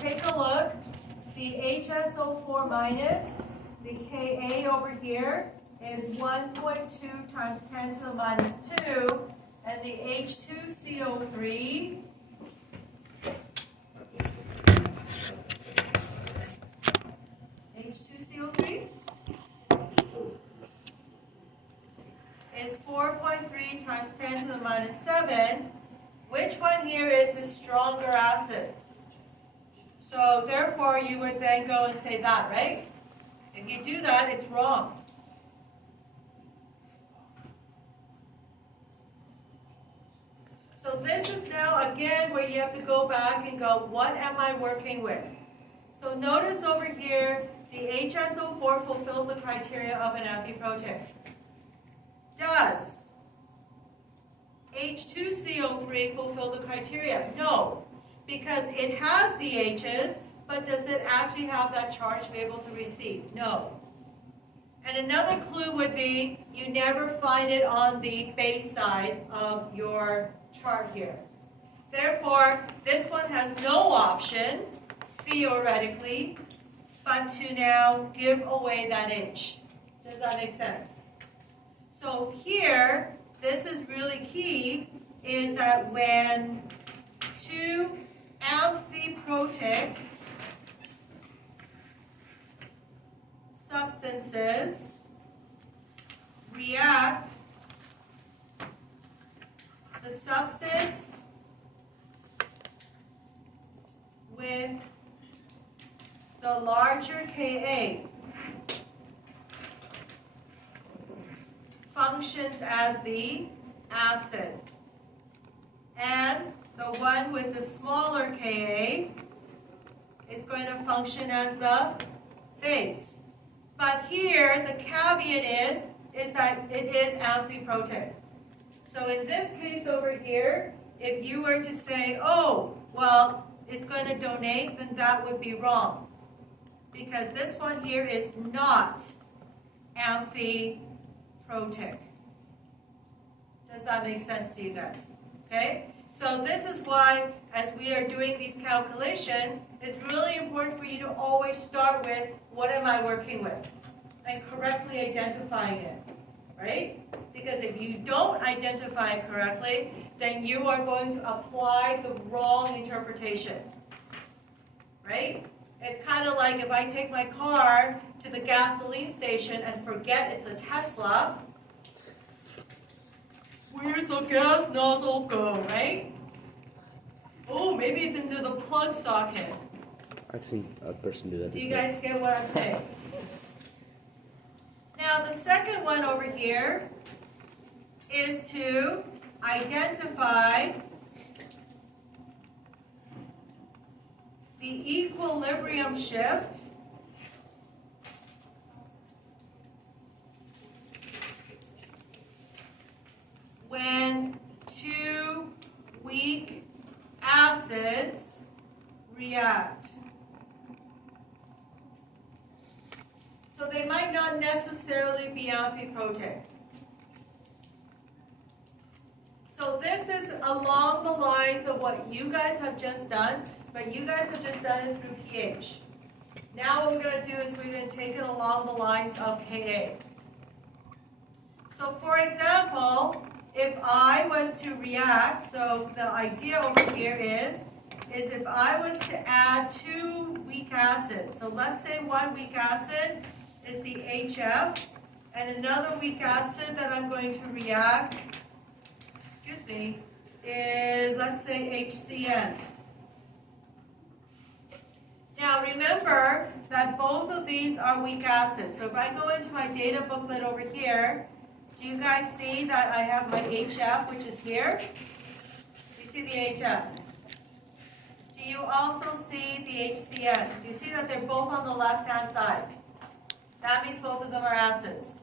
take a look. The HSO4 minus, the Ka over here is 1.2 times 10 to the minus 2, and the H2CO3 is 4.3 times 10 to the minus 7. Which one here is the stronger acid? So therefore, you would then go and say that, right? If you do that, it's wrong. So this is now, again, where you have to go back and go, what am I working with? So notice over here, the HSO4 fulfills the criteria of an amphiprotic. Does H2CO3 fulfill the criteria? No, because it has the H's, but does it actually have that charge to be able to receive? No. And another clue would be you never find it on the base side of your chart here. Therefore, this one has no option, theoretically, but to now give away that H. Does that make sense? So here, this is really key, is that when two amphiprotic substances react, the substance with the larger Ka functions as the acid, and the one with the smaller Ka is going to function as the base. But here, the caveat is that it is amphiprotic. So in this case over here, if you were to say, oh, well, it's going to donate, then that would be wrong. Because this one here is not amphiprotic. Does that make sense to you guys? Okay? So this is why, as we are doing these calculations, it's really important for you to always start with, what am I working with? And correctly identifying it. Right? Because if you don't identify it correctly, then you are going to apply the wrong interpretation. Right? It's kind of like if I take my car to the gasoline station and forget it's a Tesla, where's the gas nozzle go, right? Oh, maybe it's into the plug socket. I've seen a person do that. Do you guys get what I'm saying? Now, the second one over here is to identify the equilibrium shift when two weak acids react. So they might not necessarily be amphiprotic. So this is along the lines of what you guys have just done, but you guys have just done it through pH. Now what we're going to do is we're going to take it along the lines of Ka. So for example, if I was to react, so the idea over here is if I was to add two weak acids, so let's say one weak acid is the HF, and another weak acid that I'm going to react, is, let's say, HCN. Now remember that both of these are weak acids. So if I go into my data booklet over here, do you guys see that I have my HF, which is here? Do you see the HF? Do you also see the HCN? Do you see that they're both on the left-hand side? That means both of them are acids.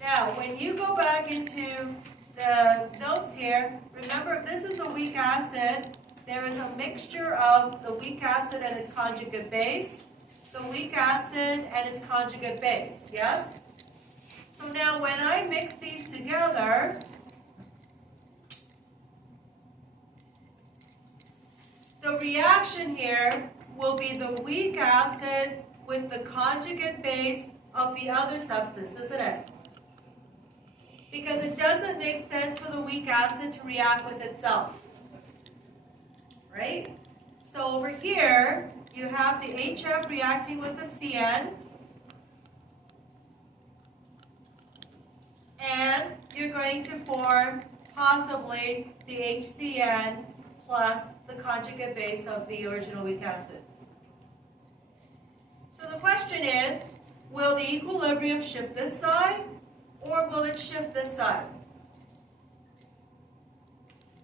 Now, when you go back into the notes here, remember if this is a weak acid, there is a mixture of the weak acid and its conjugate base, the weak acid and its conjugate base, yes? So now when I mix these together, the reaction here will be the weak acid with the conjugate base of the other substance, isn't it? Because it doesn't make sense for the weak acid to react with itself. Right? So over here, you have the HF reacting with the CN. And you're going to form possibly the HCN plus the conjugate base of the original weak acid. So the question is, will the equilibrium shift this side or will it shift this side?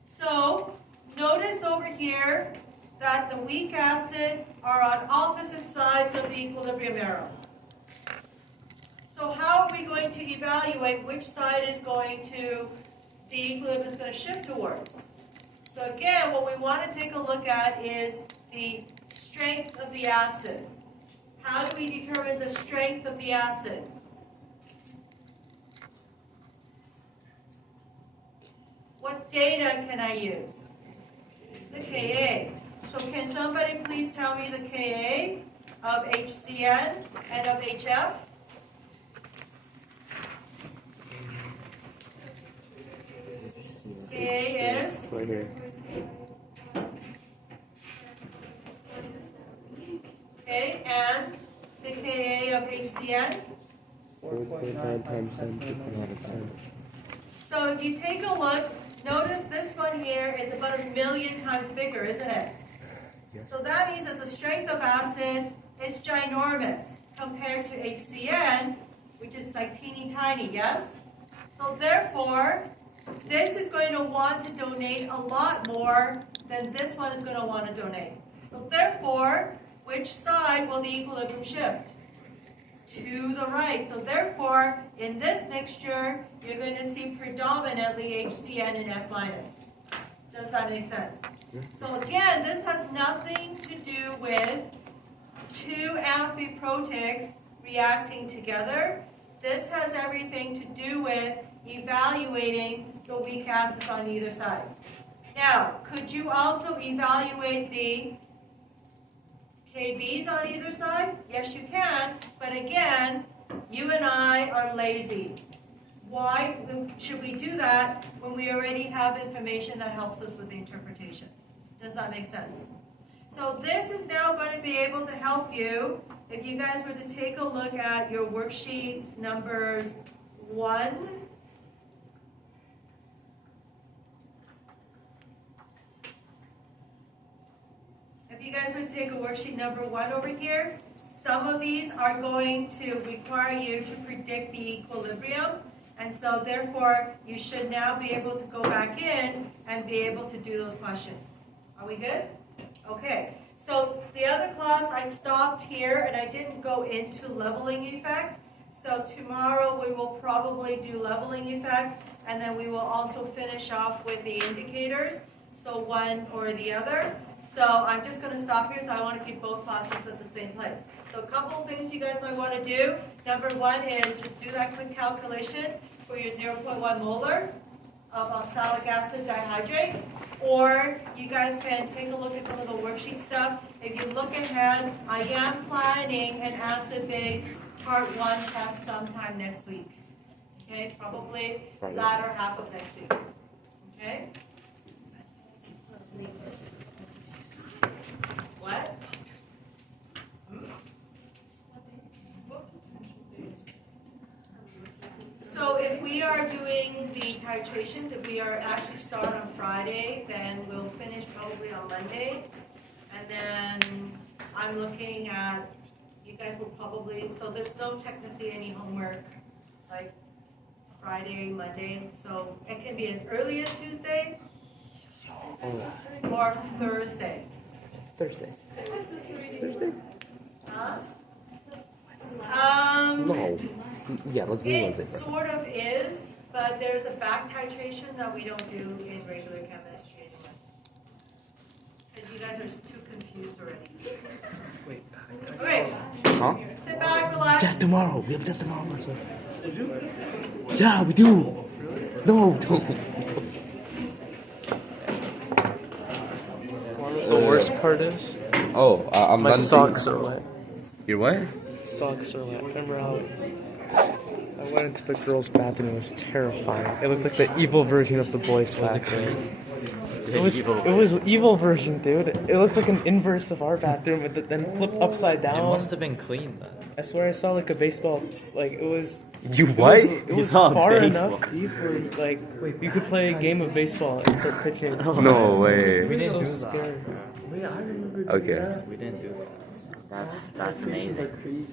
So notice over here that the weak acid are on opposite sides of the equilibrium arrow. So how are we going to evaluate which side is going to, the equilibrium is going to shift towards? So again, what we want to take a look at is the strength of the acid. How do we determine the strength of the acid? What data can I use? The Ka. So can somebody please tell me the Ka of HCN and of HF? Ka is? Right here. Okay, and the Ka of HCN? 4.9 times 10 out of 10. So if you take a look, notice this one here is about 1,000,000 times bigger, isn't it? Yes. So that means as a strength of acid, it's ginormous compared to HCN, which is like teeny tiny, yes? So therefore, this is going to want to donate a lot more than this one is going to want to donate. So therefore, which side will the equilibrium shift? To the right. So therefore, in this mixture, you're going to see predominantly HCN and F minus. Does that make sense? So again, this has nothing to do with two amphiprotics reacting together. This has everything to do with evaluating the weak acids on either side. Now, could you also evaluate the KBs on either side? Yes, you can, but again, you and I are lazy. Why should we do that when we already have information that helps us with the interpretation? Does that make sense? So this is now going to be able to help you if you guys were to take a look at your worksheets numbers 1, if you guys were to take a worksheet number 1 over here, some of these are going to require you to predict the equilibrium, and so therefore you should now be able to go back in and be able to do those questions. Are we good? Okay, so the other class I stopped here and I didn't go into leveling effect. So tomorrow we will probably do leveling effect, and then we will also finish off with the indicators, so one or the other. So I'm just going to stop here, so I want to keep both classes at the same place. So a couple of things you guys might want to do. Number 1 is just do that quick calculation for your 0.1 molar of oxalic acid dihydrate. Or you guys can take a look at some of the worksheet stuff. If you look ahead, I am planning an acid-base part 1 test sometime next week. Okay, probably Friday. latter half of next week. Okay? What? So if we are doing the titrations, if we are actually start on Friday, then we'll finish probably on Monday. And then I'm looking at, you guys will probably, so there's no technically any homework like Friday, Monday. So it can be as early as Tuesday or Thursday. Thursday. Huh? No. Yeah, let's do It Wednesday first. sort of is, but there's a back titration that we don't do in regular chemistry anyway. Because you guys are too confused already. Wait, Okay, Huh? sit back, relax. Yeah, tomorrow. We have a test tomorrow. So. Yeah, we do. No, don't. the worst part is Oh, I'm My not. socks are wet. Your what? Socks are wet. Remember how I went into the girls' bathroom? It was terrifying. It looked like the evil version of the boys' bathroom. It was evil version, dude. It looked like an inverse of our bathroom, but then flipped upside down. It must have been clean then. I swear I saw like a baseball. Like it was. You It what? was, it You was saw a far baseball. enough deep where like you could play a game of baseball and start pitching. No way. We I'm didn't so do scared. Okay. We didn't do that. That's amazing.